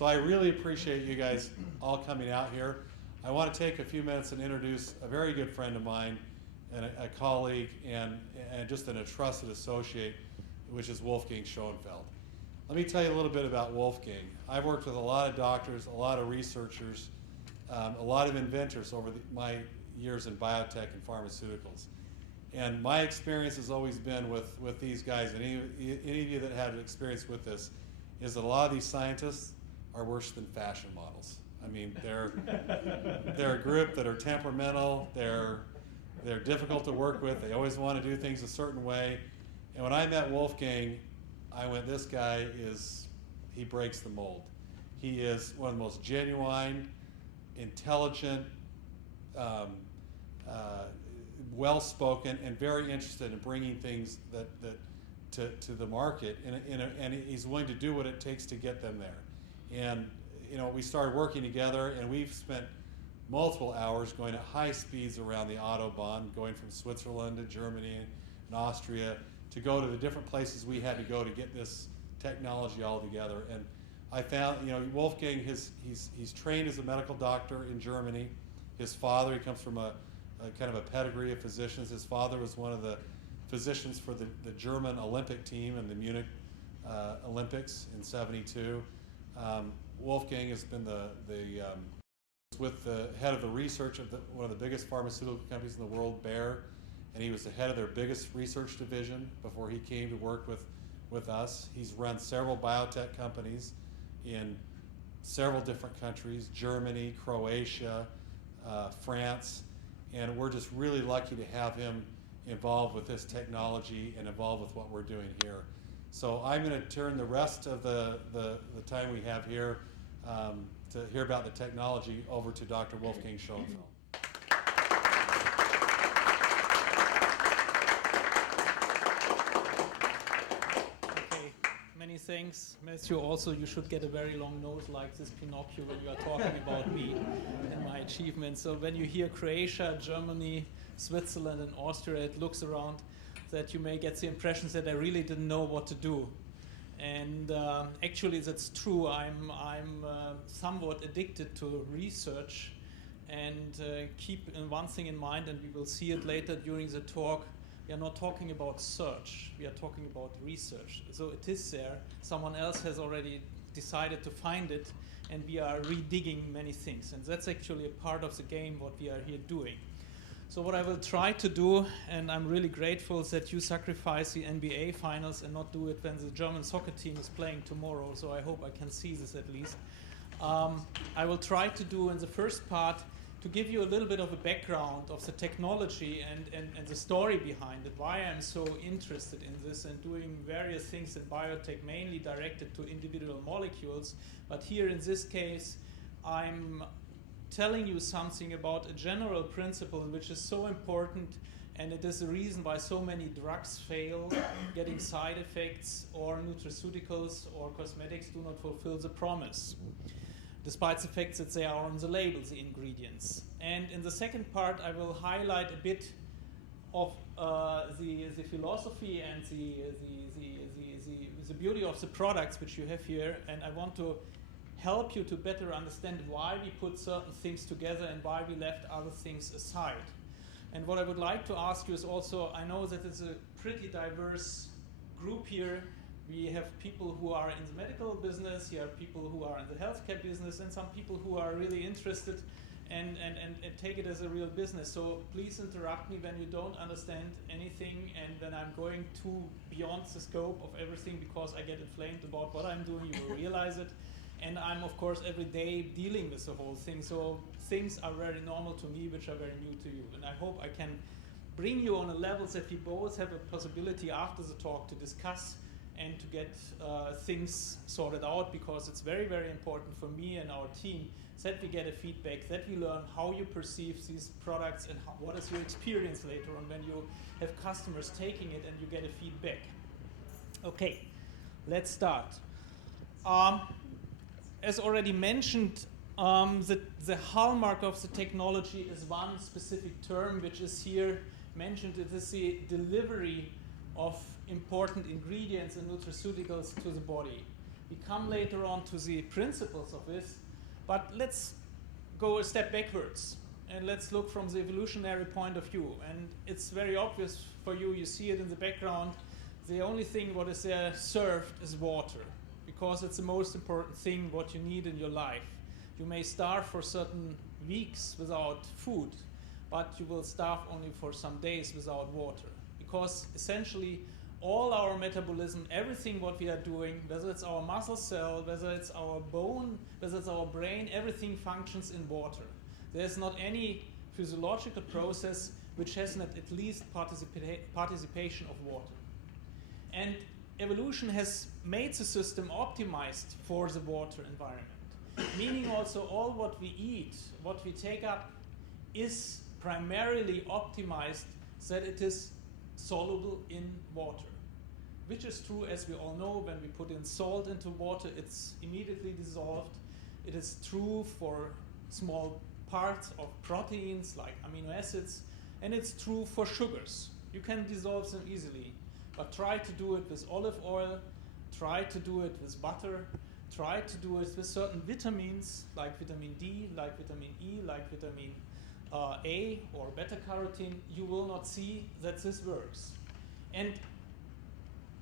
So I really appreciate you guys all coming out here. I want to take a few minutes and introduce a very good friend of mine and a colleague and just a trusted associate, which is Wolfgang Schoenfeld. Let me tell you a little bit about Wolfgang. I've worked with a lot of doctors, a lot of researchers, a lot of inventors over my years in biotech and pharmaceuticals. And my experience has always been with these guys, and any of you that have experience with this, is that a lot of these scientists are worse than fashion models. I mean, they're a group that are temperamental, they're difficult to work with, they always want to do things a certain way. And when I met Wolfgang, I went, this guy he breaks the mold. He is one of the most genuine, intelligent, well-spoken, and very interested in bringing things to the market, and he's willing to do what it takes to get them there. And we started working together, and we've spent multiple hours going at high speeds around the Autobahn, going from Switzerland to Germany and Austria to go to the different places we had to go to get this technology all together. And I found, Wolfgang, he's trained as a medical doctor in Germany. His father, he comes from a kind of a pedigree of physicians. His father was one of the physicians for the German Olympic team in the Munich Olympics in '72. Wolfgang has been with the head of the research of one of the biggest pharmaceutical companies in the world, Bayer, and he was the head of their biggest research division before he came to work with us. He's run several biotech companies in several different countries, Germany, Croatia, France, and we're just really lucky to have him involved with this technology and involved with what we're doing here. So I'm going to turn the rest of the time we have here to hear about the technology over to Dr. Wolfgang Schoenfeld. Okay, many thanks, Matthew. Also, you should get a very long nose like this Pinocchio when you are talking about me and my achievements. So when you hear Croatia, Germany, Switzerland, and Austria, it looks around that you may get the impression that I really didn't know what to do. And actually that's true. I'm somewhat addicted to research, and keep one thing in mind, and we will see it later during the talk. We are not talking about search, we are talking about research. So it is there, someone else has already decided to find it, and we are redigging many things. And that's actually a part of the game, what we are here doing. So what I will try to do, and I'm really grateful that you sacrifice the NBA finals and not do it when the German soccer team is playing tomorrow, so I hope I can see this at least. I will try to do in the first part to give you a little bit of a background of the technology and the story behind it, why I'm so interested in this and doing various things in biotech, mainly directed to individual molecules. But here in this case, I'm telling you something about a general principle which is so important, and it is the reason why so many drugs fail, getting side effects, or nutraceuticals or cosmetics do not fulfill the promise, despite the fact that they are on the label, the ingredients. And in the second part, I will highlight a bit of the philosophy and the beauty of the products which you have here, and I want to help you to better understand why we put certain things together and why we left other things aside. And what I would like to ask you is also, I know that it's a pretty diverse group here. We have people who are in the medical business, here are people who are in the healthcare business, and some people who are really interested and take it as a real business. So please interrupt me when you don't understand anything and when I'm going too beyond the scope of everything, because I get inflamed about what I'm doing, you will realize it. And I'm, of course, every day dealing with the whole thing. So things are very normal to me, which are very new to you. And I hope I can bring you on a level that we both have a possibility after the talk to discuss and to get things sorted out, because it's very, very important for me and our team that we get a feedback, that we learn how you perceive these products and what is your experience later on when you have customers taking it and you get a feedback. Okay, let's start. As already mentioned, the hallmark of the technology is one specific term which is here mentioned. It is the delivery of important ingredients and nutraceuticals to the body. We come later on to the principles of this, but let's go a step backwards and let's look from the evolutionary point of view. And it's very obvious for you, you see it in the background. The only thing what is there served is water, because it's the most important thing what you need in your life. You may starve for certain weeks without food, but you will starve only for some days without water. Because essentially all our metabolism, everything what we are doing, whether it's our muscle cell, whether it's our bone, whether it's our brain, everything functions in water. There's not any physiological process which has not at least participation of water. And evolution has made the system optimized for the water environment. Meaning also all what we eat, what we take up, is primarily optimized so that it is soluble in water. Which is true, as we all know, when we put in salt into water, it's immediately dissolved. It is true for small parts of proteins like amino acids, and it's true for sugars. You can dissolve them easily, but try to do it with olive oil, try to do it with butter, try to do it with certain vitamins like vitamin D, like vitamin E, like vitamin A or beta carotene. You will not see that this works. And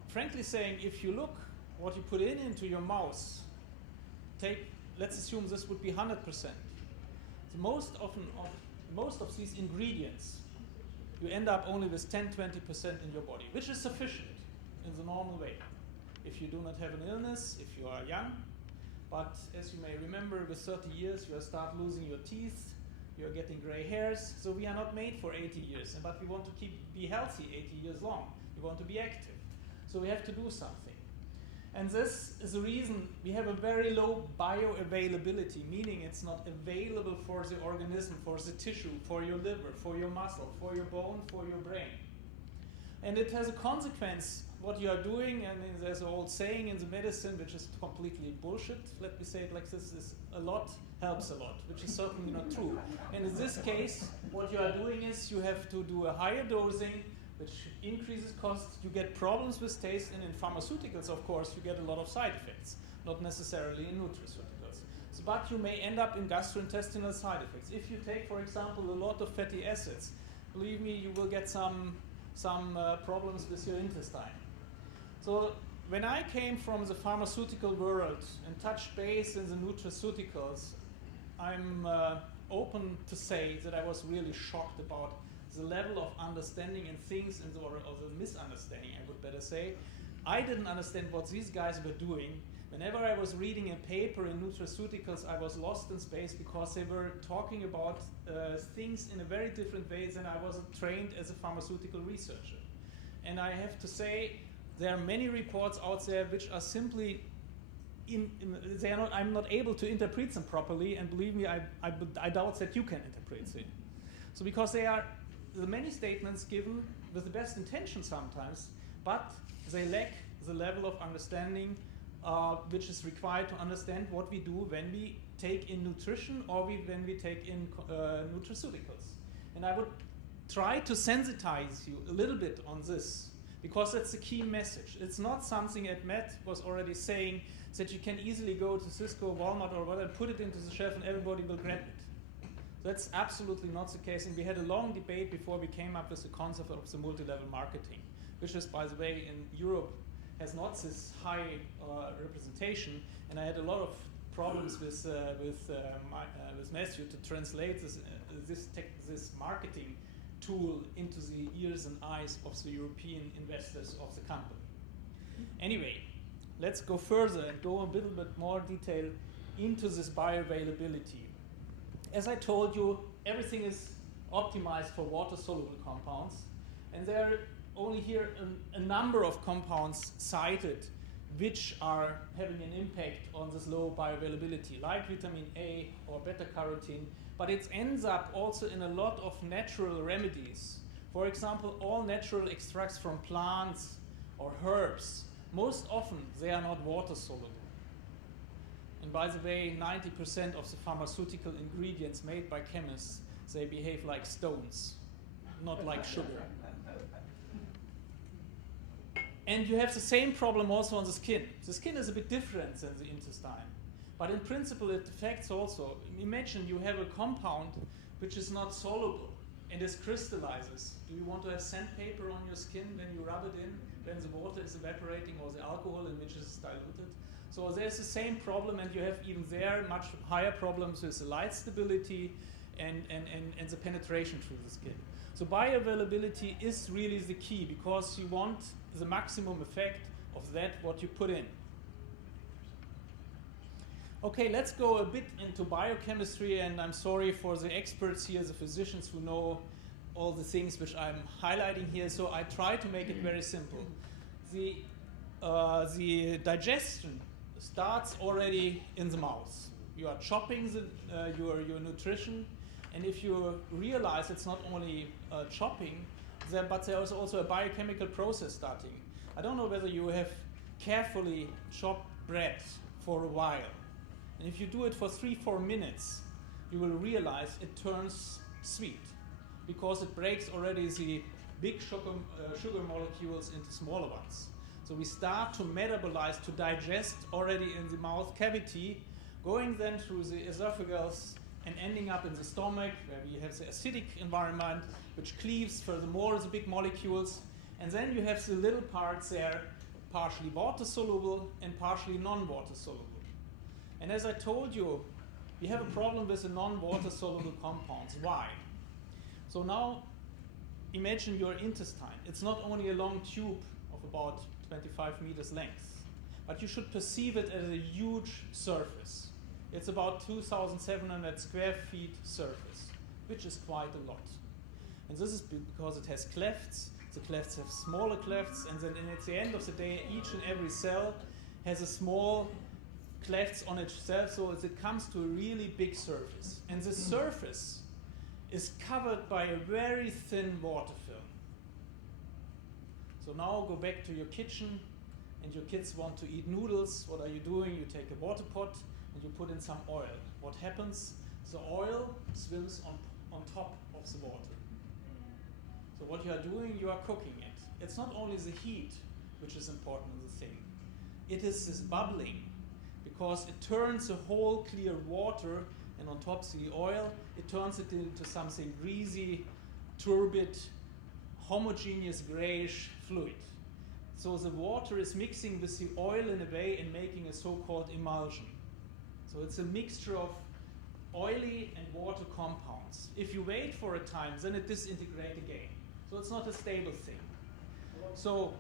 frankly saying, if you look what you put into your mouth, let's assume this would be 100%. Most of these ingredients, you end up only with 10-20% in your body, which is sufficient in the normal way. If you do not have an illness, if you are young, but as you may remember, with 30 years, you start losing your teeth, you're getting gray hairs, so we are not made for 80 years, but we want to be healthy 80 years long. We want to be active. So we have to do something. And this is the reason we have a very low bioavailability, meaning it's not available for the organism, for the tissue, for your liver, for your muscle, for your bone, for your brain. And it has a consequence, what you are doing. I mean, there's an old saying in the medicine, which is completely bullshit. Let me say it like this, is a lot helps a lot, which is certainly not true. And in this case, what you are doing is you have to do a higher dosing, which increases costs. You get problems with taste, and in pharmaceuticals, of course, you get a lot of side effects, not necessarily in nutraceuticals. So, but you may end up in gastrointestinal side effects. If you take, for example, a lot of fatty acids, believe me, you will get some problems with your intestine. So when I came from the pharmaceutical world and touched base in the nutraceuticals, I'm open to say that I was really shocked about the level of understanding and things, or the misunderstanding, I would better say. I didn't understand what these guys were doing. Whenever I was reading a paper in nutraceuticals, I was lost in space because they were talking about things in a very different way than I was trained as a pharmaceutical researcher. And I have to say, there are many reports out there which are simply I'm not able to interpret them properly, and believe me, I doubt that you can interpret them. So because they are the many statements given with the best intention sometimes, but they lack the level of understanding which is required to understand what we do when we take in nutrition or when we take in nutraceuticals. And I would try to sensitize you a little bit on this, because that's the key message. It's not something that Matt was already saying, that you can easily go to Cisco, Walmart, or whatever, put it into the shelf and everybody will grab it. That's absolutely not the case, and we had a long debate before we came up with the concept of the multi-level marketing, which is, by the way, in Europe has not this high representation, and I had a lot of problems with Matthew to translate this marketing tool into the ears and eyes of the European investors of the company. Anyway, let's go further and go a little bit more detail into this bioavailability. As I told you, everything is optimized for water-soluble compounds, and there are only here a number of compounds cited which are having an impact on this low bioavailability, like vitamin A or beta-carotene, but it ends up also in a lot of natural remedies. For example, all natural extracts from plants or herbs, most often they are not water-soluble. And by the way, 90% of the pharmaceutical ingredients made by chemists, they behave like stones, not like sugar. And you have the same problem also on the skin. The skin is a bit different than the intestine. But in principle, it affects also. Imagine you have a compound which is not soluble and it crystallizes. Do you want to have sandpaper on your skin when you rub it in, when the water is evaporating or the alcohol in which it is diluted? So there's the same problem, and you have even there much higher problems with the light stability and the penetration through the skin. So bioavailability is really the key, because you want the maximum effect of that what you put in. Okay, let's go a bit into biochemistry, and I'm sorry for the experts here, the physicians who know all the things which I'm highlighting here, so I try to make it very simple. The digestion starts already in the mouth. You are chopping your nutrition, and if you realize it's not only chopping, but there is also a biochemical process starting. I don't know whether you have carefully chopped bread for a while. And if you do it for 3-4 minutes, you will realize it turns sweet, because it breaks already the big sugar molecules into smaller ones. So we start to metabolize, to digest already in the mouth cavity, going then through the esophagus and ending up in the stomach, where we have the acidic environment, which cleaves furthermore the big molecules. And then you have the little parts there, partially water soluble and partially non-water soluble. And as I told you, we have a problem with the non-water soluble compounds. Why? So now imagine your intestine. It's not only a long tube of about 25 meters length, but you should perceive it as a huge surface. It's about 2,700 square feet surface, which is quite a lot. And this is because it has clefts. The clefts have smaller clefts, and then at the end of the day, each and every cell has a small clefts on itself, so it comes to a really big surface. And this surface is covered by a very thin water film. So now go back to your kitchen, and your kids want to eat noodles. What are you doing? You take a water pot and you put in some oil. What happens? The oil swims on top of the water. So what you are doing, you are cooking it. It's not only the heat which is important in the thing. It is this bubbling, because it turns the whole clear water, and on top the oil, it turns it into something greasy, turbid, homogeneous grayish fluid. So the water is mixing with the oil in a way and making a so-called emulsion. So it's a mixture of oily and water compounds. If you wait for a time, then it disintegrates again. So it's not a stable thing. So,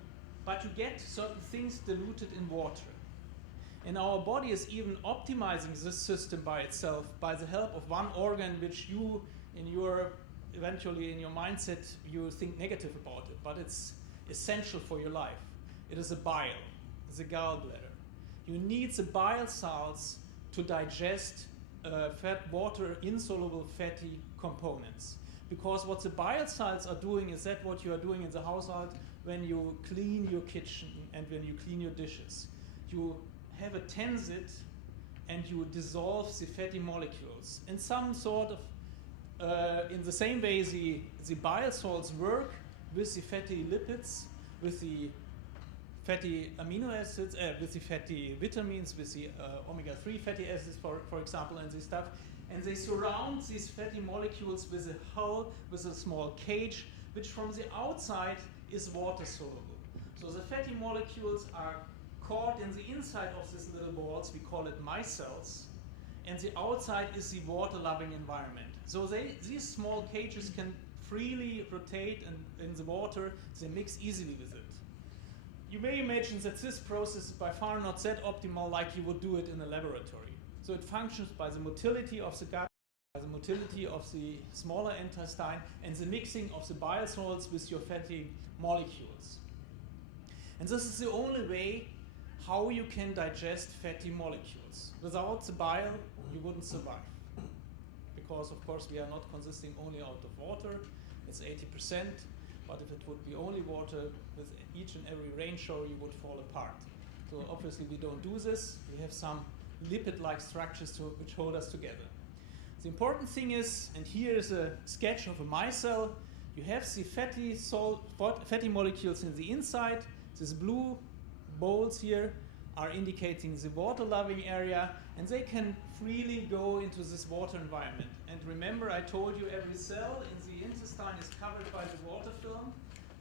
but you get certain things diluted in water. And our body is even optimizing this system by itself by the help of one organ which you, eventually in your mindset, you think negative about it, but it's essential for your life. It is a bile, the gallbladder. You need the bile salts to digest water insoluble fatty components. Because what the bile salts are doing is that what you are doing in the household when you clean your kitchen and when you clean your dishes. You have a Tenzit and you dissolve the fatty molecules. In some sort of, in the same way the bile salts work with the fatty lipids, with the fatty amino acids, with the fatty vitamins, with the omega-3 fatty acids, for example, and this stuff. And they surround these fatty molecules with a hull, with a small cage, which from the outside is water soluble. So the fatty molecules are caught in the inside of these little balls, we call it micelles, and the outside is the water-loving environment. So these small cages can freely rotate in the water, they mix easily with it. You may imagine that this process is by far not that optimal like you would do it in a laboratory. So it functions by the motility of the gut, by the motility of the smaller intestine, and the mixing of the bile salts with your fatty molecules. And this is the only way how you can digest fatty molecules. Without the bile, you wouldn't survive. Because, of course, we are not consisting only out of water, it's 80%, but if it would be only water, with each and every rain shower, you would fall apart. So obviously we don't do this. We have some lipid-like structures which hold us together. The important thing is, and here is a sketch of a micelle, you have the fatty molecules in the inside, These blue bowls here are indicating the water-loving area, and they can freely go into this water environment. And remember, I told you every cell in the intestine is covered by the water film.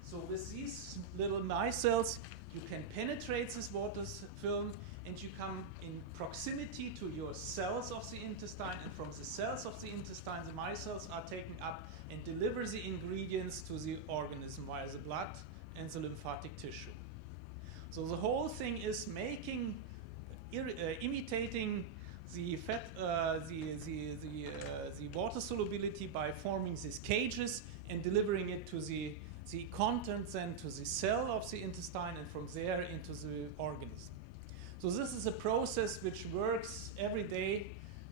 So with these little micelles, you can penetrate this water film, and you come in proximity to your cells of the intestine, and from the cells of the intestine, the micelles are taken up and deliver the ingredients to the organism via the blood and the lymphatic tissue. So the whole thing is making, imitating the fat, the water solubility by forming these cages and delivering it to the contents and to the cell of the intestine, and from there into the organism. So this is a process which works every day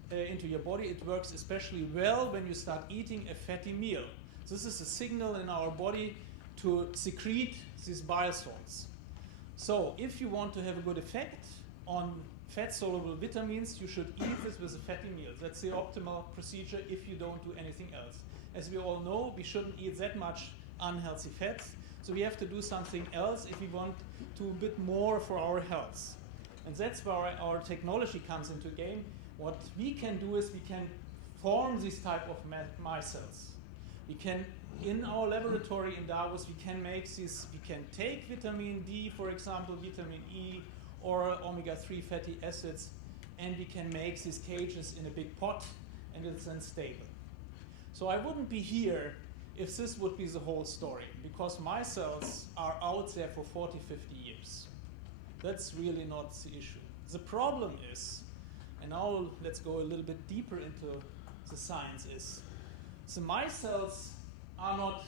into your body. It works especially well when you start eating a fatty meal. This is a signal in our body to secrete these bile salts. So if you want to have a good effect on fat-soluble vitamins, you should eat this with a fatty meal. That's the optimal procedure if you don't do anything else. As we all know, we shouldn't eat that much unhealthy fats, so we have to do something else if we want to do a bit more for our health. And that's where our technology comes into game. What we can do is we can form this type of micelles. We can, in our laboratory in Davos, we can make this, we can take vitamin D, for example, vitamin E, or omega-3 fatty acids, and we can make these cages in a big pot, and it's then stable. So I wouldn't be here if this would be the whole story, because micelles are out there for 40, 50 years. That's really not the issue. The problem is, and now let's go a little bit deeper into the science, is the micelles are not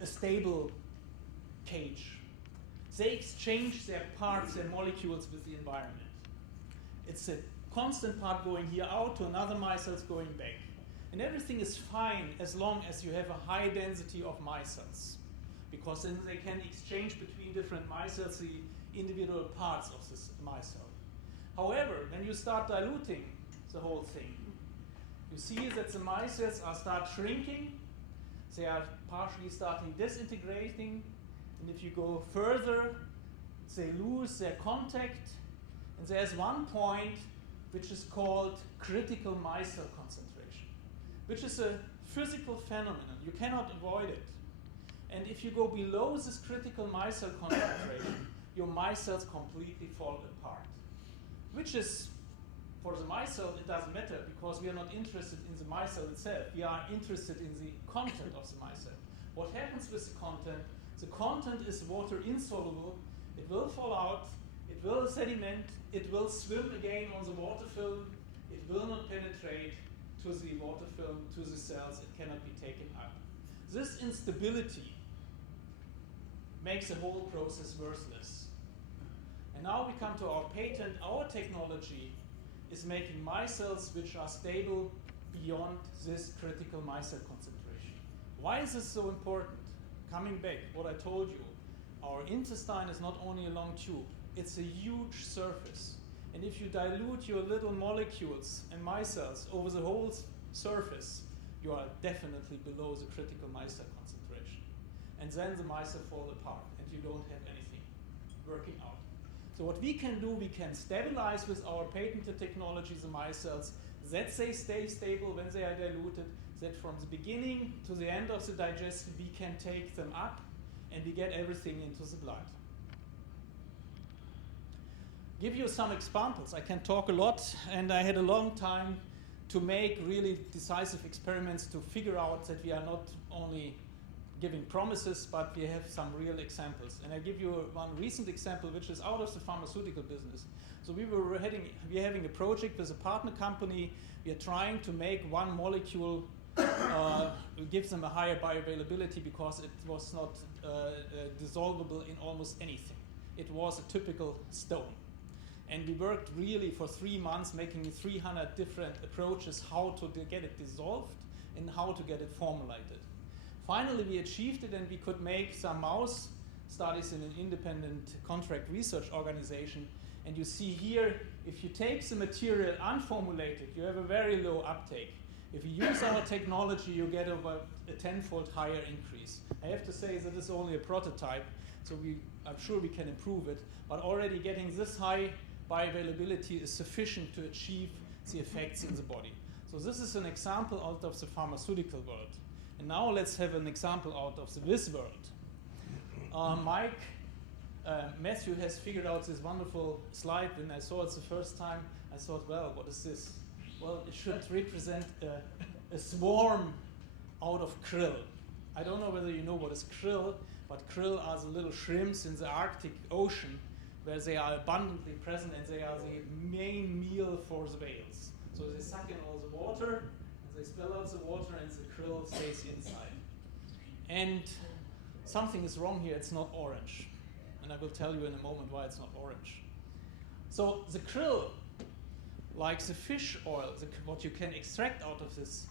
a stable cage. They exchange their parts, their molecules with the environment. It's a constant part going here out to another micelles going back. And everything is fine as long as you have a high density of micelles, because then they can exchange between different micelles the individual parts of this micelle. However, when you start diluting the whole thing, you see that the micelles start shrinking, they are partially starting disintegrating, and if you go further, they lose their contact, and there's one point which is called critical micelle concentration, which is a physical phenomenon. You cannot avoid it. And if you go below this critical micelle concentration, your micelles completely fall apart. Which is, for the micelle, it doesn't matter, because we are not interested in the micelle itself. We are interested in the content of the micelle. What happens with the content? The content is water insoluble. It will fall out. It will sediment. It will swim again on the water film. It will not penetrate to the water film, to the cells. It cannot be taken up. This instability makes the whole process worthless. And now we come to our patent. Our technology is making micelles which are stable beyond this critical micelle concentration. Why is this so important? Coming back, what I told you, our intestine is not only a long tube, it's a huge surface. And if you dilute your little molecules and micelles over the whole surface, you are definitely below the critical micelle concentration. And then the micelle fall apart and you don't have anything working out. So what we can do, we can stabilize with our patented technology the micelles, that they stay stable when they are diluted, that from the beginning to the end of the digestion we can take them up and we get everything into the blood. Give you some examples. I can talk a lot, and I had a long time to make really decisive experiments to figure out that we are not only giving promises, but we have some real examples. And I give you one recent example, which is out of the pharmaceutical business. So we're having a project with a partner company. We are trying to make one molecule give them a higher bioavailability because it was not dissolvable in almost anything. It was a typical stone. And we worked really for 3 months making 300 different approaches how to get it dissolved and how to get it formulated. Finally, we achieved it, and we could make some mouse studies in an independent contract research organization. And you see here, if you take the material unformulated, you have a very low uptake. If you use our technology, you get about a 10-fold higher increase. I have to say that is only a prototype, so I'm sure we can improve it, but already getting this high bioavailability is sufficient to achieve the effects in the body. So this is an example out of the pharmaceutical world. And now let's have an example out of the Viz world. Matthew has figured out this wonderful slide. When I saw it the first time, I thought, well, what is this? Well, it should represent a swarm out of krill. I don't know whether you know what is krill, but krill are the little shrimps in the Arctic Ocean where they are abundantly present, and they are the main meal for the whales. So they suck in all the water, and they spill out the water, and the krill stays inside. And something is wrong here, it's not orange. And I will tell you in a moment why it's not orange. So the krill, like the fish oil, what you can extract out of this,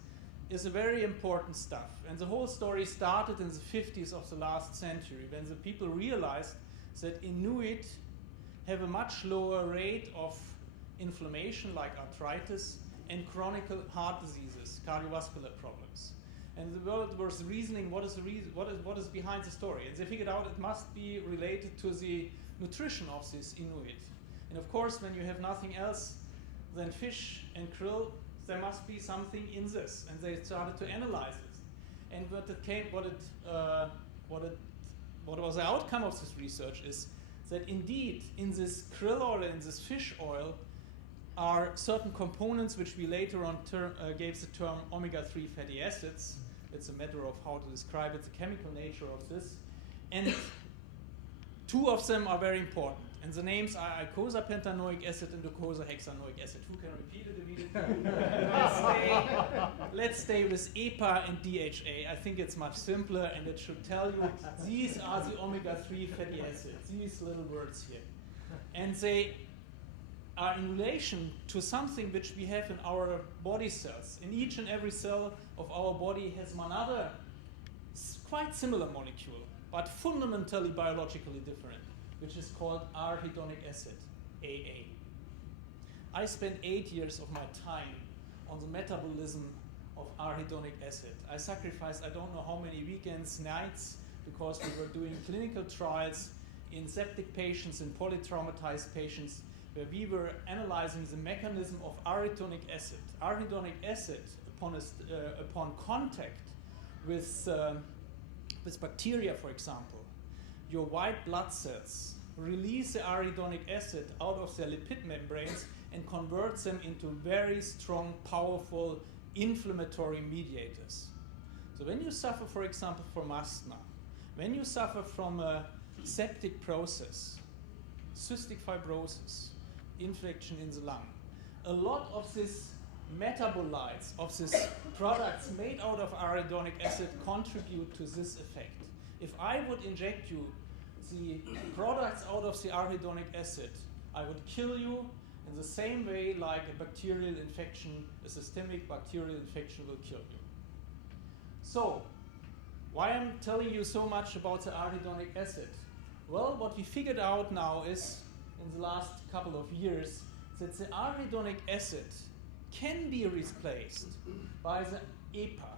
is a very important stuff. And the whole story started in the 50s of the last century, when the people realized that Inuit have a much lower rate of inflammation, like arthritis, and chronic heart diseases, cardiovascular problems. And the world was reasoning, what is behind the story? And they figured out it must be related to the nutrition of this Inuit. And of course, when you have nothing else than fish and krill, there must be something in this. And they started to analyze it. And what was the outcome of this research is that indeed in this krill oil and this fish oil are certain components which we later on gave the term omega-3 fatty acids. It's a matter of how to describe it, the chemical nature of this. And two of them are very important. And the names are icosapentaenoic acid and docosahexaenoic acid. Who can repeat it immediately? Let's stay with EPA and DHA. I think it's much simpler, and it should tell you these are the omega-3 fatty acids, these little words here. And they are in relation to something which we have in our body cells. In each and every cell of our body has one other quite similar molecule, but fundamentally biologically different, which is called arachidonic acid, AA. I spent 8 years of my time on the metabolism of arachidonic acid. I sacrificed I don't know how many weekends, nights, because we were doing clinical trials in septic patients and polytraumatized patients, where we were analyzing the mechanism of arachidonic acid. Arachidonic acid, upon contact with bacteria, for example, your white blood cells release the arachidonic acid out of their lipid membranes and converts them into very strong, powerful inflammatory mediators. So when you suffer, for example, from asthma, when you suffer from a septic process, cystic fibrosis, infection in the lung, a lot of these metabolites, of these products made out of arachidonic acid contribute to this effect. If I would inject you the products out of the arachidonic acid, I would kill you in the same way like a bacterial infection, a systemic bacterial infection will kill you. So, why I'm telling you so much about the arachidonic acid? Well, what we figured out now is, in the last couple of years, that the arachidonic acid can be replaced by the EPA.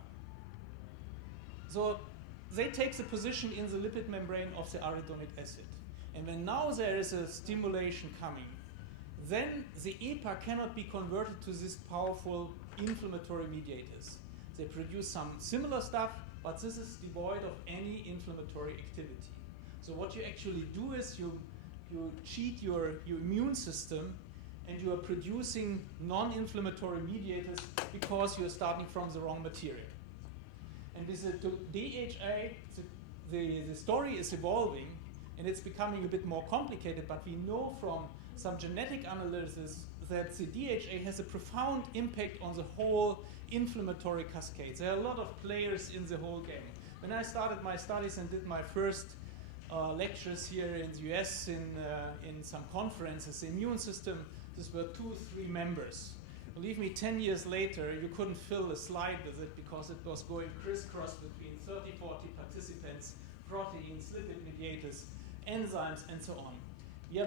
So they take the position in the lipid membrane of the arachidonic acid. And when now there is a stimulation coming, then the EPA cannot be converted to these powerful inflammatory mediators. They produce some similar stuff, but this is devoid of any inflammatory activity. So what you actually do is you cheat your immune system, and you are producing non-inflammatory mediators because you're starting from the wrong material. And with the DHA, the story is evolving, and it's becoming a bit more complicated, but we know from some genetic analysis that the DHA has a profound impact on the whole inflammatory cascade. There are a lot of players in the whole game. When I started my studies and did my first lectures here in the US in some conferences, the immune system, these were 2-3 members. Believe me, 10 years later, you couldn't fill a slide with it because it was going crisscross between 30-40 participants, proteins, lipid mediators, enzymes, and so on. we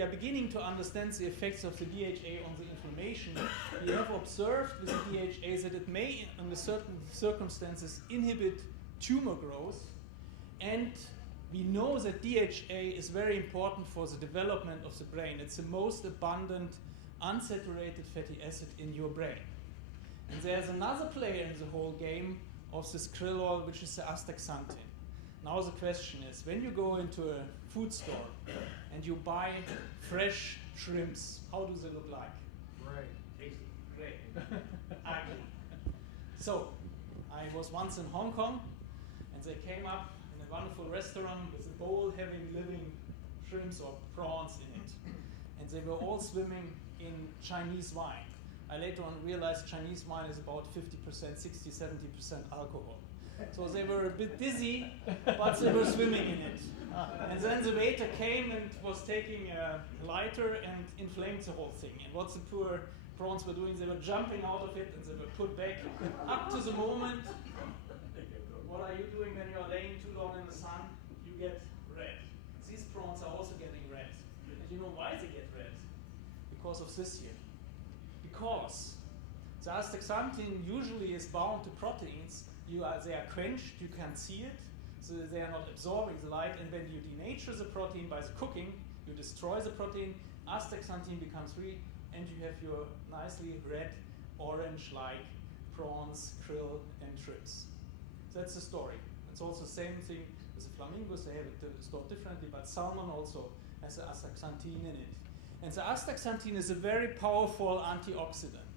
are beginning to understand the effects of the DHA on the inflammation. We have observed with the DHA that it may, under certain circumstances, inhibit tumor growth, and we know that DHA is very important for the development of the brain. It's the most abundant unsaturated fatty acid in your brain. And there's another player in the whole game of this krill oil, which is the astaxanthin. Now the question is, when you go into a food store and you buy fresh shrimps, how do they look like? Right. Tasty. Great. Ugly. So, I was once in Hong Kong, and they came up in a wonderful restaurant with a bowl having living shrimps or prawns in it. And they were all swimming in Chinese wine. I later on realized Chinese wine is about 50%, 60, 70% alcohol. So they were a bit dizzy, but they were swimming in it. And then the waiter came and was taking a lighter and inflamed the whole thing. And what the poor prawns were doing, they were jumping out of it and they were put back up to the moment. What are you doing when you are laying too long in the sun? You get red. These prawns are also getting red. And you know why they get red? Because of this here. Because the astaxanthin usually is bound to proteins. They are quenched, you can't see it, so they are not absorbing the light, and when you denature the protein by the cooking, you destroy the protein, astaxanthin becomes free, and you have your nicely red, orange-like prawns, krill, and shrimps. That's the story. It's also the same thing with the flamingos, they have it stored differently, but salmon also has the astaxanthin in it. And the astaxanthin is a very powerful antioxidant.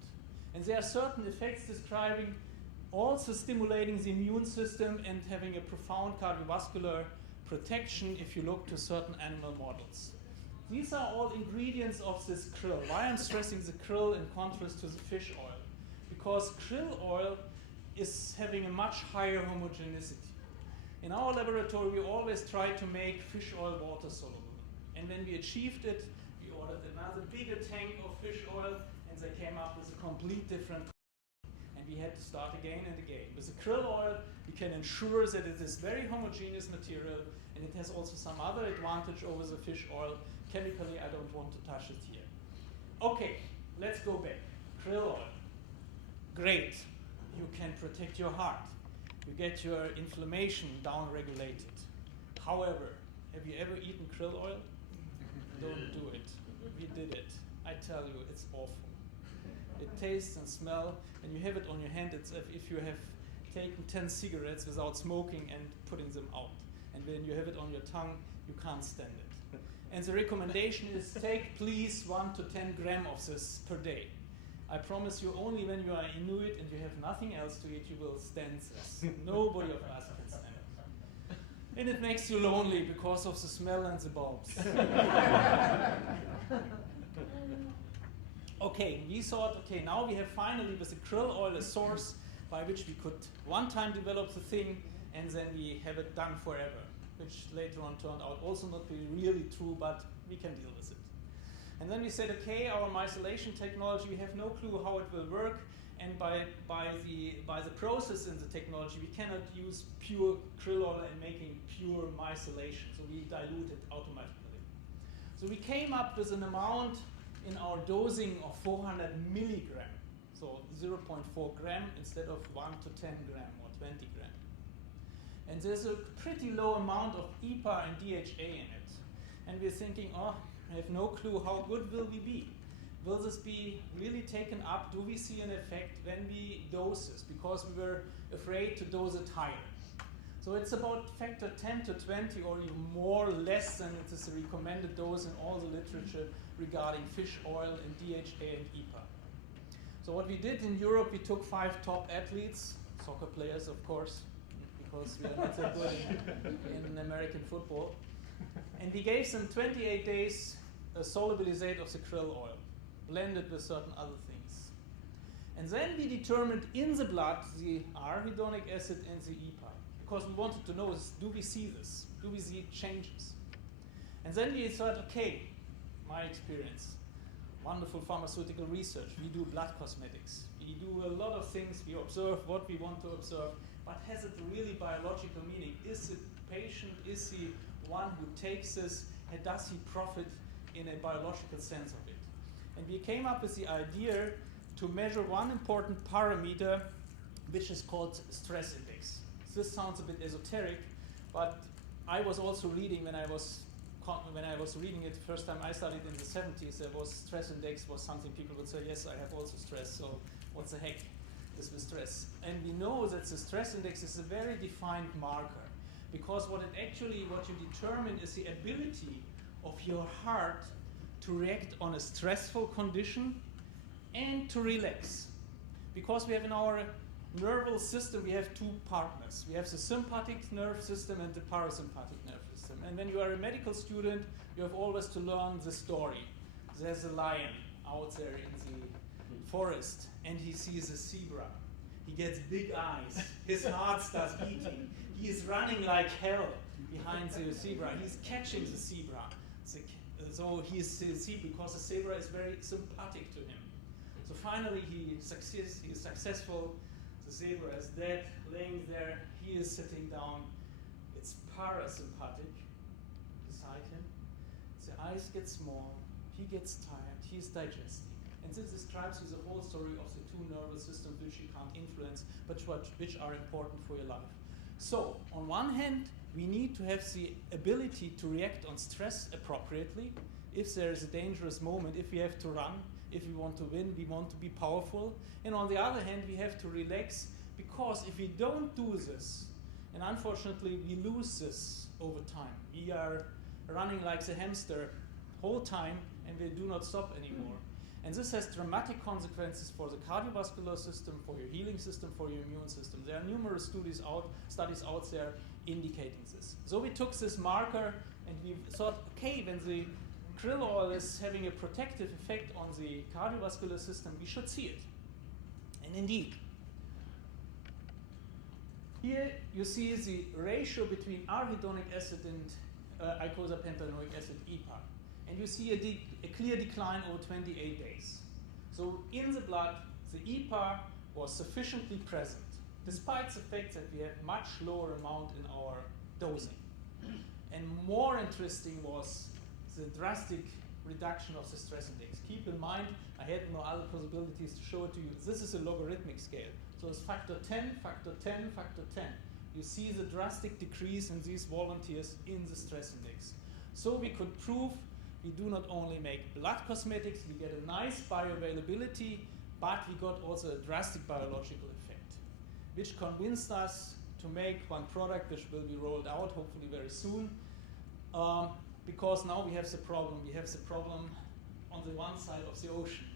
And there are certain effects describing also stimulating the immune system and having a profound cardiovascular protection if you look to certain animal models. These are all ingredients of this krill. Why I'm stressing the krill in contrast to the fish oil? Because krill oil is having a much higher homogeneity. In our laboratory, we always try to make fish oil water soluble. And when we achieved it, we ordered another bigger tank of fish oil, and they came up with a complete different. And we had to start again and again. With the krill oil, we can ensure that it is very homogeneous material, and it has also some other advantage over the fish oil. Chemically, I don't want to touch it here. Okay, let's go back. Krill oil. Great. You can protect your heart. You get your inflammation down-regulated. However, have you ever eaten krill oil? Don't do it. We did it. I tell you, it's awful. It tastes and smells, and you have it on your hand. It's as if you have taken 10 cigarettes without smoking and putting them out. And when you have it on your tongue, you can't stand it. And the recommendation is take please 1 to 10 grams of this per day. I promise you, only when you are Inuit and you have nothing else to eat, you will stand this. Nobody of us can stand it. And it makes you lonely because of the smell and the bulbs. Okay, we thought, okay, now we have finally with the krill oil a source by which we could one time develop the thing and then we have it done forever, which later on turned out also not to be really true, but we can deal with it. And then we said, okay, our myceliation technology, we have no clue how it will work, and by the process in the technology, we cannot use pure krill oil and making pure myceliation, so we dilute it automatically. So we came up with an amount in our dosing of 400 milligram, so 0.4 gram instead of 1 to 10 gram or 20 gram. And there's a pretty low amount of EPA and DHA in it. And we're thinking, oh, I have no clue, how good will we be? Will this be really taken up? Do we see an effect when we dose this? Because we were afraid to dose it higher. So it's about factor 10 to 20 or even more or less than it is the recommended dose in all the literature regarding fish oil and DHA and EPA. So what we did in Europe, we took 5 top athletes, soccer players of course, because we are not so good in American football. And we gave them 28 days a solubilizate of the krill oil, blended with certain other things. And then we determined in the blood the arachidonic acid and the EPA, because we wanted to know, do we see this? Do we see changes? And then we thought, okay, my experience, wonderful pharmaceutical research, we do blood cosmetics, we do a lot of things, we observe what we want to observe, but has it really biological meaning? Is the patient, is the one who takes this does he profit in a biological sense of it? And we came up with the idea to measure one important parameter, which is called stress index. This sounds a bit esoteric, but I was also reading when I was reading it the first time I studied in the 70s, there was stress index was something people would say, yes, I have also stress, so what the heck is with stress? And we know that the stress index is a very defined marker, because what you determine is the ability of your heart to react on a stressful condition and to relax. Because we have in our nervous system, we have two partners. We have the sympathetic nerve system and the parasympathetic nerve system. And when you are a medical student, you have always to learn the story. There's a lion out there in the forest, and he sees a zebra. He gets big eyes. His heart starts beating. He is running like hell behind the zebra. He's catching the zebra. So he's because the zebra is very sympathetic to him. So finally he is successful. The zebra is dead, laying there. He is sitting down. It's parasympathetic beside him. The eyes get small. He gets tired. He is digesting. And this describes you the whole story of the two nervous systems which you can't influence, but which are important for your life. So, on one hand, we need to have the ability to react on stress appropriately. If there is a dangerous moment, if we have to run, if we want to win, we want to be powerful. And on the other hand, we have to relax, because if we don't do this, and unfortunately we lose this over time. We are running like the hamster whole time, and we do not stop anymore. And this has dramatic consequences for the cardiovascular system, for your healing system, for your immune system. There are numerous studies out there indicating this. So we took this marker and we thought, okay, when the krill oil is having a protective effect on the cardiovascular system, we should see it. And indeed, here you see the ratio between arachidonic acid and icosapentaenoic acid, EPA. And you see a clear decline over 28 days. So in the blood, the EPA was sufficiently present, despite the fact that we have much lower amount in our dosing. And more interesting was the drastic reduction of the stress index. Keep in mind, I had no other possibilities to show it to you. This is a logarithmic scale. So it's factor 10, factor 10, factor 10. You see the drastic decrease in these volunteers in the stress index. So we could prove we do not only make blood cosmetics, we get a nice bioavailability, but we got also a drastic biological effect, which convinced us to make one product which will be rolled out hopefully very soon, because now we have the problem. We have the problem on the one side of the ocean,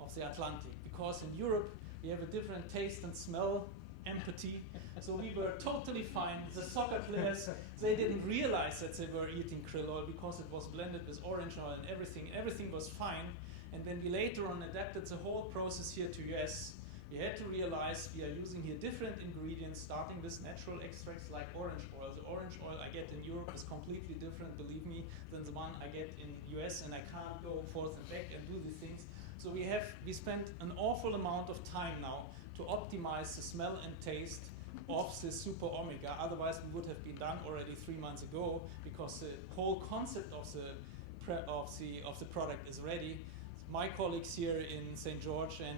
of the Atlantic, because in Europe we have a different taste and smell empathy. So we were totally fine. The soccer players, they didn't realize that they were eating krill oil because it was blended with orange oil and everything was fine. And when we later on adapted the whole process here to US, we had to realize we are using here different ingredients, starting with natural extracts like orange oil. The orange oil I get in Europe is completely different, believe me, than the one I get in US, and I can't go forth and back and do these things. So we spent an awful amount of time now to optimize the smell and taste of this super omega. Otherwise, we would have been done already 3 months ago, because the whole concept of the product is ready. My colleagues here in St. George and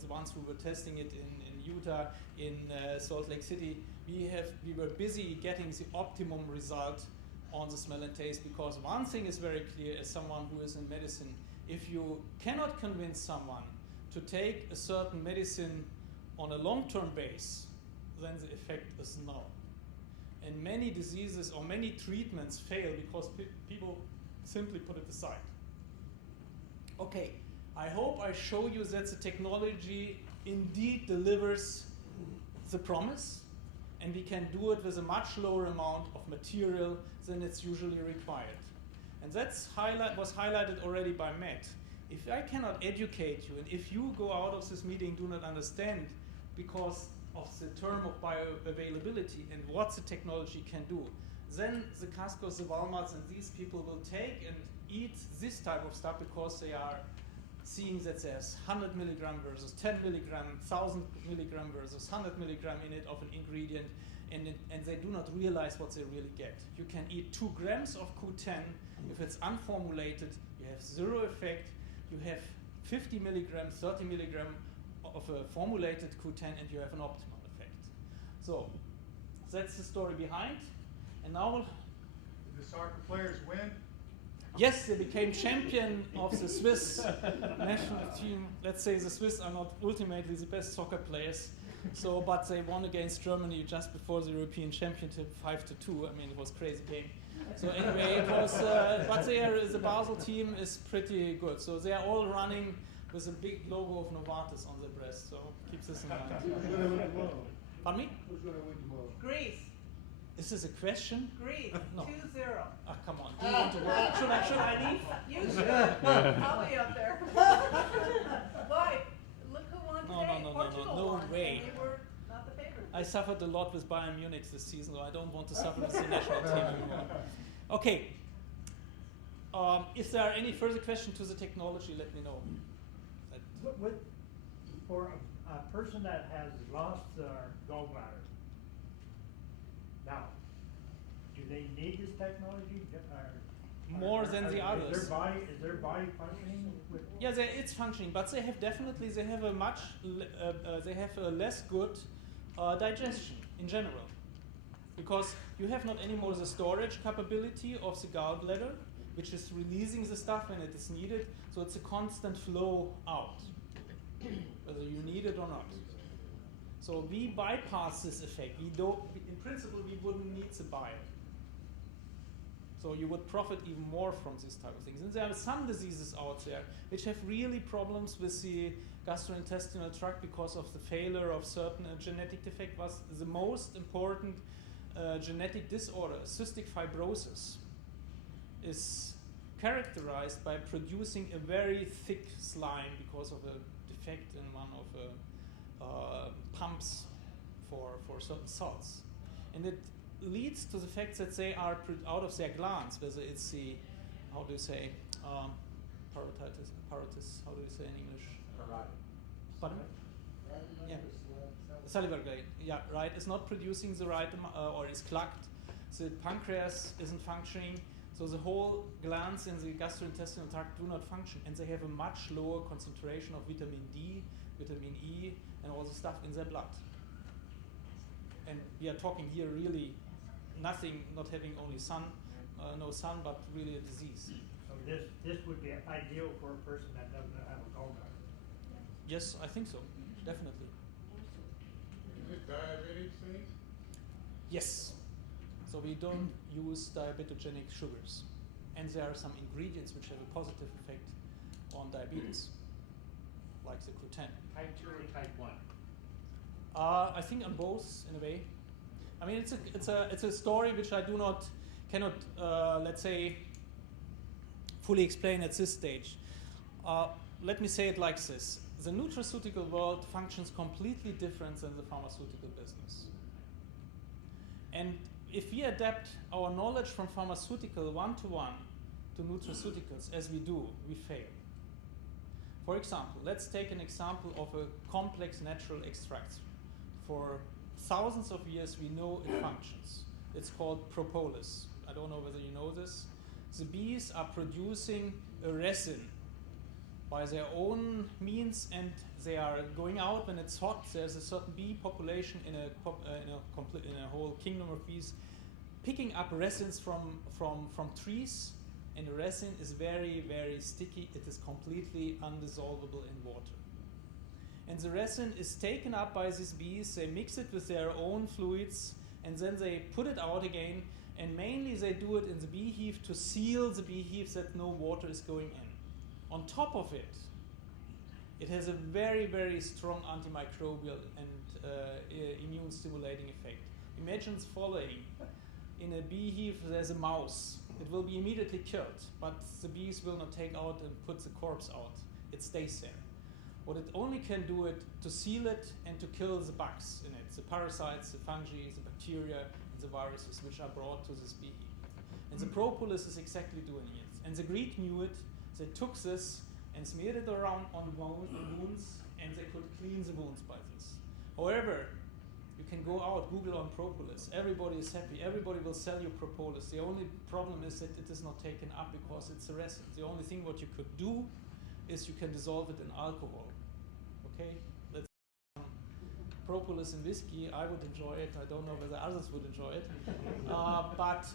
the ones who were testing it in Utah, in Salt Lake City, we were busy getting the optimum result on the smell and taste, because one thing is very clear as someone who is in medicine: if you cannot convince someone to take a certain medicine on a long-term base, then the effect is null. And many diseases or many treatments fail because people simply put it aside. Okay, I hope I show you that the technology indeed delivers the promise, and we can do it with a much lower amount of material than it's usually required. And that's was highlighted already by Matt. If I cannot educate you, and if you go out of this meeting do not understand because of the term of bioavailability and what the technology can do, then the Cascos, the Walmarts, and these people will take and eat this type of stuff because they are seeing that there's 100 milligram versus 10 milligram, 1000 milligram versus 100 milligram in it of an ingredient, and they do not realize what they really get. You can eat 2 grams of Q10. If it's unformulated, you have 0 effect. You have 50 milligrams, 30 milligram of a formulated Q10, and you have an optimal effect. So that's the story behind. And now, Did the soccer players win? yes, they became champion of the Swiss national team. Let's say the Swiss are not ultimately the best soccer players. So, but they won against Germany just before the European Championship, 5-2. I mean, it was a crazy game. So anyway, it was. But the Basel team is pretty good. So they are all running with a big logo of Novartis on their breast. So keep this in mind. Pardon me? Who's going to win tomorrow? Greece. Is this a question? Greece. No. 2-0. Ah, come on. Do you want to work? Should I leave? You should. I'll be up there. Why? Look who won today. Portugal no won, way. and they were not the favorite. I suffered a lot with Bayern Munich this season, so I don't want to suffer with the national team anymore. Okay. If there are any further questions to the technology, let me know. For a person that has lost their gallbladder, now, do they need this technology? More than the others. Is their body functioning? Yeah, it's functioning, but they have a much, they have a less good digestion in general, because you have not anymore the storage capability of the gallbladder, which is releasing the stuff when it is needed. So it's a constant flow out, whether you need it or not. So we bypass this effect. We don't. In principle, we wouldn't need the bile. So you would profit even more from these type of things. And there are some diseases out there which have really problems with the gastrointestinal tract because of the failure of certain genetic defect. Was the most important genetic disorder, cystic fibrosis, is characterized by producing a very thick slime because of a defect in one of the pumps for certain salts. And it leads to the fact that they are out of their glands, whether it's the, how do you say, parotitis, how do you say in English? Pardon? Yeah. Salivary gland, yeah, right. It's not producing the right or is clogged. The pancreas isn't functioning. So the whole glands in the gastrointestinal tract do not function, and they have a much lower concentration of vitamin D, vitamin E, and all the stuff in their blood. And we are talking here really nothing, not having only no sun, but really a disease. So this would be ideal for a person that doesn't have a gallbladder. Yes, I think so, definitely. Is it diabetic things? Yes. So we don't use diabetogenic sugars. And there are some ingredients which have a positive effect on diabetes, like the Q10. Type 2 or type 1? I think on both, in a way. I mean, it's a story which I cannot let's say, fully explain at this stage. Let me say it like this: the nutraceutical world functions completely different than the pharmaceutical business. And if we adapt our knowledge from pharmaceutical one-to-one to nutraceuticals, as we do, we fail. For example, let's take an example of a complex natural extract. For thousands of years, we know it functions. It's called Propolis. I don't know whether you know this. The bees are producing a resin by their own means, and they are going out when it's hot. There's a certain bee population in a whole kingdom of bees picking up resins from trees, and the resin is very, very sticky. It is completely undissolvable in water. And the resin is taken up by these bees. They mix it with their own fluids, and then they put it out again. And mainly they do it in the beehive to seal the beehive that no water is going in. On top of it, it has a very, very strong antimicrobial and immune stimulating effect. Imagine the following. In a beehive, there's a mouse. It will be immediately killed, but the bees will not take out and put the corpse out. It stays there. What it only can do it to seal it and to kill the bugs in it, the parasites, the fungi, the bacteria, and the viruses which are brought to this beehive. And the propolis is exactly doing it. And the Greek knew it. They took this and smeared it around on wounds, and they could clean the wounds by this. However, you can go out, Google on Propolis. Everybody is happy. Everybody will sell you Propolis. The only problem is that it is not taken up because it's a resin. The only thing what you could do is you can dissolve it in alcohol. Okay? That's Propolis in whiskey. I would enjoy it. I don't know whether others would enjoy it. But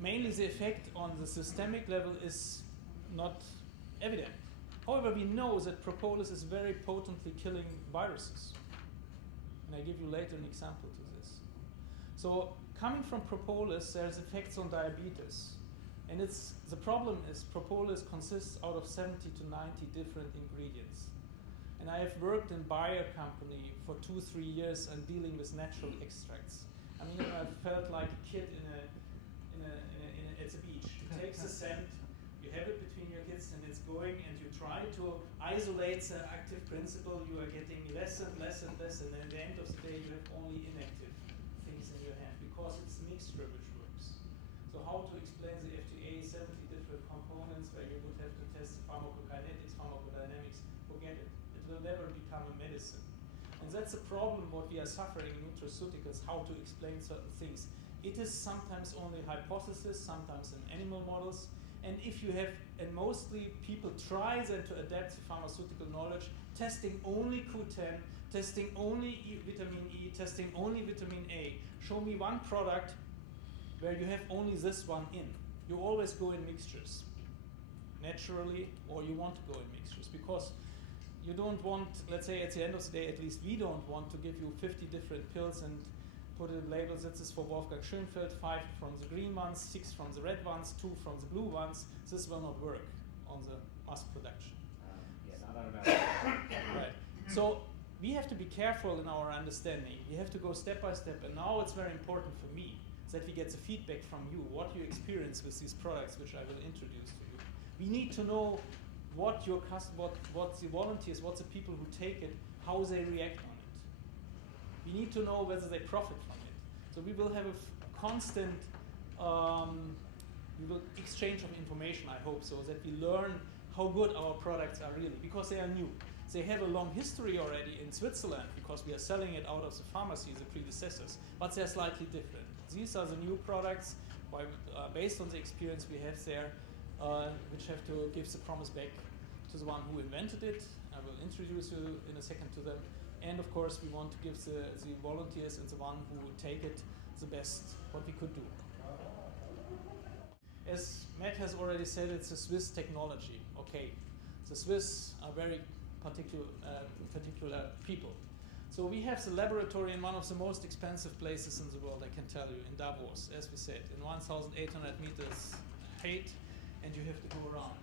mainly the effect on the systemic level is not evident. However, we know that Propolis is very potently killing viruses. And I give you later an example to this. So coming from Propolis, there's effects on diabetes. And the problem is Propolis consists out of 70 to 90 different ingredients. And I have worked in bio company for 2-3 years and dealing with natural extracts. I mean, I felt like a kid at the beach. You take the sand, you have it between your kids, and it's going, and you try to isolate the active principle. You are getting less and less and less, and at the end of the day, you have only inactive things in your hand because it's a mixture which works. So how to explain the FDA 70 different components where you would have to test pharmacokinetics, pharmacodynamics? Forget it. It will never become a medicine. And that's the problem what we are suffering in nutraceuticals, how to explain certain things. It is sometimes only hypothesis, sometimes in animal models. And if you have, and mostly people try then to adapt the pharmaceutical knowledge, testing only Q10, testing only vitamin E, testing only vitamin A. Show me one product where you have only this one in. You always go in mixtures, naturally, or you want to go in mixtures because you don't want, let's say at the end of the day, at least we don't want to give you 50 different pills and put in labels. This is for Wolfgang Schönfeld, 5 from the green ones, 6 from the red ones, 2 from the blue ones. This will not work on the mass production. Not on a Right. So we have to be careful in our understanding. We have to go step by step. And now it's very important for me that we get the feedback from you, what you experience with these products, which I will introduce to you. We need to know what your what the volunteers, what the people who take it, how they react on it. We need to know whether they profit from it. So we will have a constant exchange of information, I hope so, that we learn how good our products are really, because they are new. They have a long history already in Switzerland because we are selling it out of the pharmacy, the predecessors, but they're slightly different. These are the new products based on the experience we have there, which have to give the promise back to the one who invented it. I will introduce you in a second to them. And of course, we want to give the volunteers and the one who take it the best what we could do. As Matt has already said, it's a Swiss technology. Okay, the Swiss are very particular people. So we have the laboratory in one of the most expensive places in the world, I can tell you, in Davos, as we said, in 1,800 meters height, and you have to go around.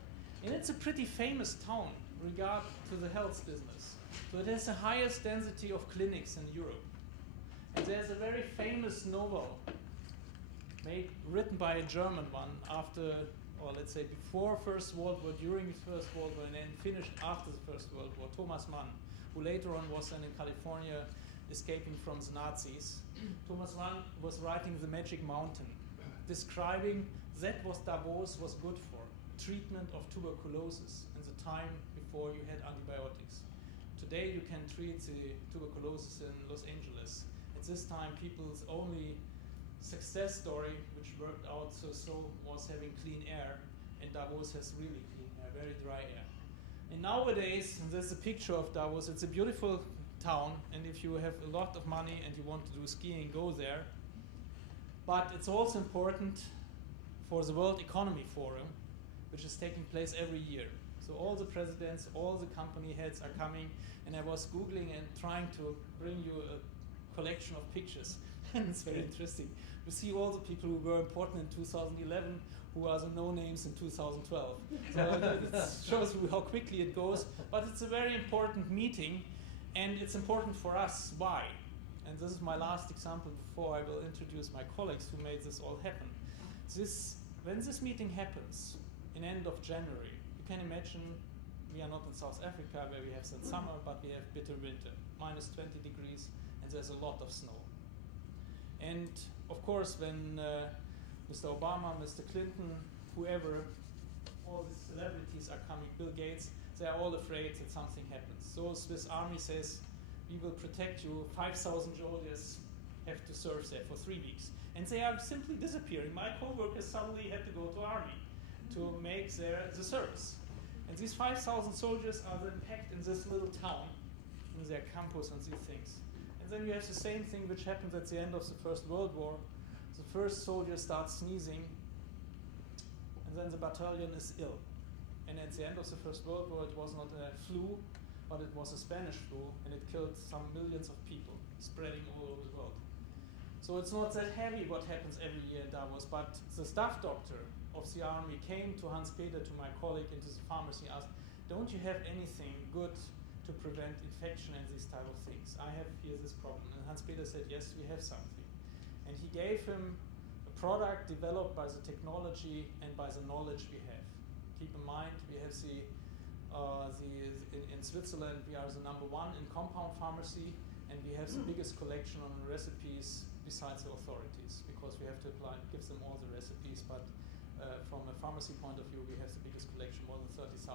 And it's a pretty famous town regard to the health business. So it has the highest density of clinics in Europe. And there's a very famous novel written by a German one after, or let's say before First World War, during the First World War, and then finished after the First World War, Thomas Mann, who later on was then in California escaping from the Nazis. Thomas Mann was writing The Magic Mountain, describing that what Davos was good for, treatment of tuberculosis in the time before you had antibiotics. Today you can treat the tuberculosis in Los Angeles. At this time, people's only success story, which worked out so was having clean air, and Davos has really clean air, very dry air. And nowadays, and there's a picture of Davos, it's a beautiful town, and if you have a lot of money and you want to do skiing, go there. But it's also important for the World Economy Forum, which is taking place every year. So all the presidents, all the company heads are coming, and I was Googling and trying to bring you a collection of pictures. And it's very interesting. You see all the people who were important in 2011 who are the no-names in 2012. So it shows you how quickly it goes. But it's a very important meeting, and it's important for us. Why? And this is my last example before I will introduce my colleagues who made this all happen. When this meeting happens in end of January, you can imagine we are not in South Africa where we have some summer, but we have bitter winter, minus 20 degrees, and there's a lot of snow. And of course, when Mr. Obama, Mr. Clinton, whoever all these celebrities are coming, Bill Gates, they are all afraid that something happens. So Swiss Army says, we will protect you, 5,000 soldiers have to serve there for 3 weeks. And they are simply disappearing. My co-workers suddenly had to go to army to make the service. And these 5,000 soldiers are then packed in this little town, in their campus and these things. And then you have the same thing which happened at the end of the First World War. The first soldier starts sneezing, and then the battalion is ill. And at the end of the First World War, it was not a flu, but it was a Spanish flu, and it killed some millions of people, spreading all over the world. So it's not that heavy what happens every year in Davos, but the staff doctor of the army came to Hans-Peter, to my colleague, into the pharmacy, asked, don't you have anything good to prevent infection and these type of things? I have here this problem. And Hans-Peter said, yes, we have something. And he gave him a product developed by the technology and by the knowledge we have. Keep in mind, we have in Switzerland, we are the #1 in compound pharmacy, and we have the biggest collection on recipes besides the authorities, because we have to give them all the recipes, but from a pharmacy point of view, we have the biggest collection, more than 30,000.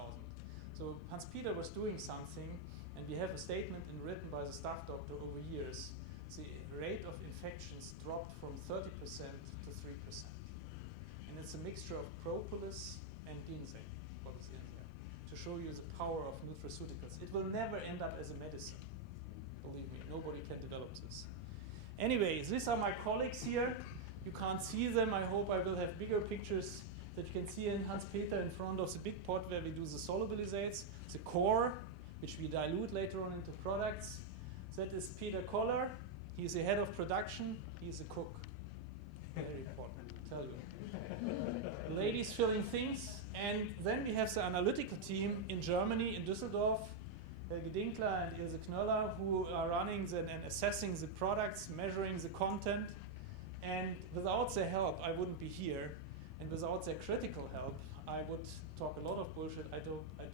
So Hans-Peter was doing something, and we have a statement written by the staff doctor over years. The rate of infections dropped from 30% to 3%. And it's a mixture of propolis and ginseng, what is in there, to show you the power of nutraceuticals. It will never end up as a medicine. Believe me, nobody can develop this. Anyway, these are my colleagues here. You can't see them. I hope I will have bigger pictures that you can see in Hans-Peter in front of the big pot where we do the solubilizates, the core, which we dilute later on into products. That is Peter Koller. He's the head of production. He's a cook. Very important, I tell you. Ladies filling things. And then we have the analytical team in Germany, in Düsseldorf, Helge Dinkler and Ilse Knöller, who are running and assessing the products, measuring the content. And without their help, I wouldn't be here. And without their critical help, I would talk a lot of bullshit. I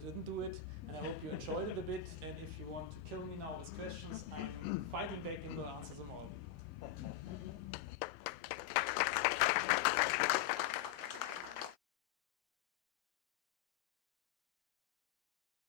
didn't do it, and I hope you enjoyed it a bit. And if you want to kill me now with questions, I'm fighting back and will answer them all.